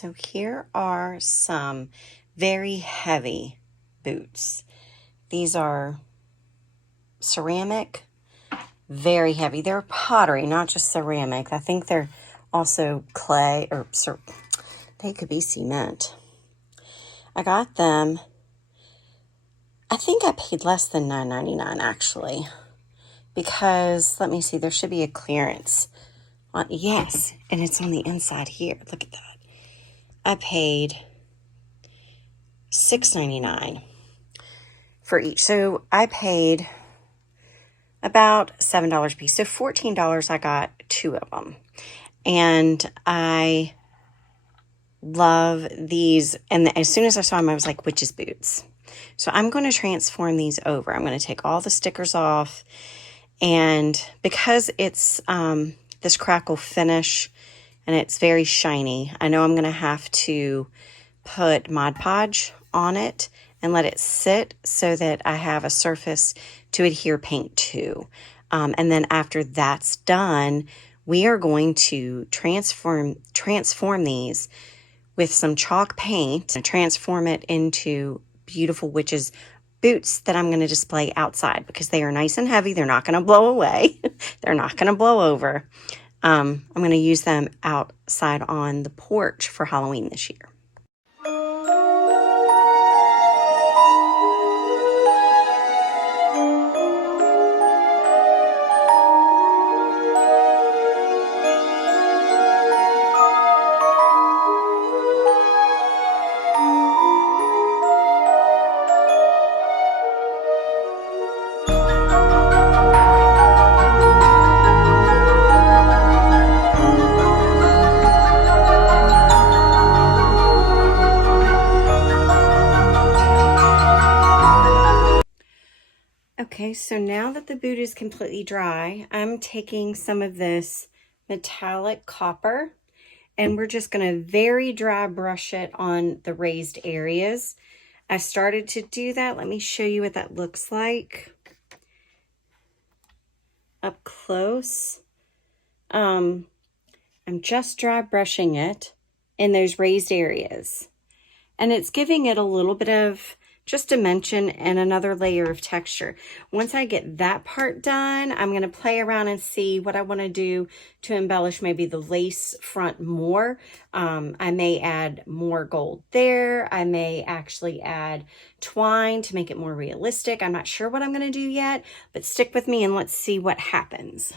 So here are some very heavy boots. These are ceramic, very heavy. They're pottery, not just ceramic. I think they're also clay, or they could be cement. I got them, I think I paid less than $9.99 actually, because let me see, there should be a clearance. Yes, and it's on the inside here. Look at that. I paid $6.99 for each. So I paid about $7 a piece. So $14, I got two of them. And I love these. And as soon as I saw them, I was like, witch's boots. So I'm going to transform these over. I'm going to take all the stickers off. And because it's this crackle finish and it's very shiny, I know I'm going to have to put Mod Podge on it and let it sit so that I have a surface to adhere paint to. And then after that's done, we are going to transform these with some chalk paint and transform it into beautiful witches boots that I'm going to display outside because they are nice and heavy. They're not going to blow away. They're not going to blow over. I'm going to use them outside on the porch for Halloween this year. Okay, so now that the boot is completely dry, I'm taking some of this metallic copper and we're just going to very dry brush it on the raised areas. I started to do that. Let me show you what that looks like up close. I'm just dry brushing it in those raised areas. And it's giving it a little bit of just dimension and another layer of texture. Once I get that part done, I'm going to play around and see what I want to do to embellish maybe the lace front more. I may add more gold there. I may actually add twine to make it more realistic. I'm not sure what I'm going to do yet, but stick with me and let's see what happens.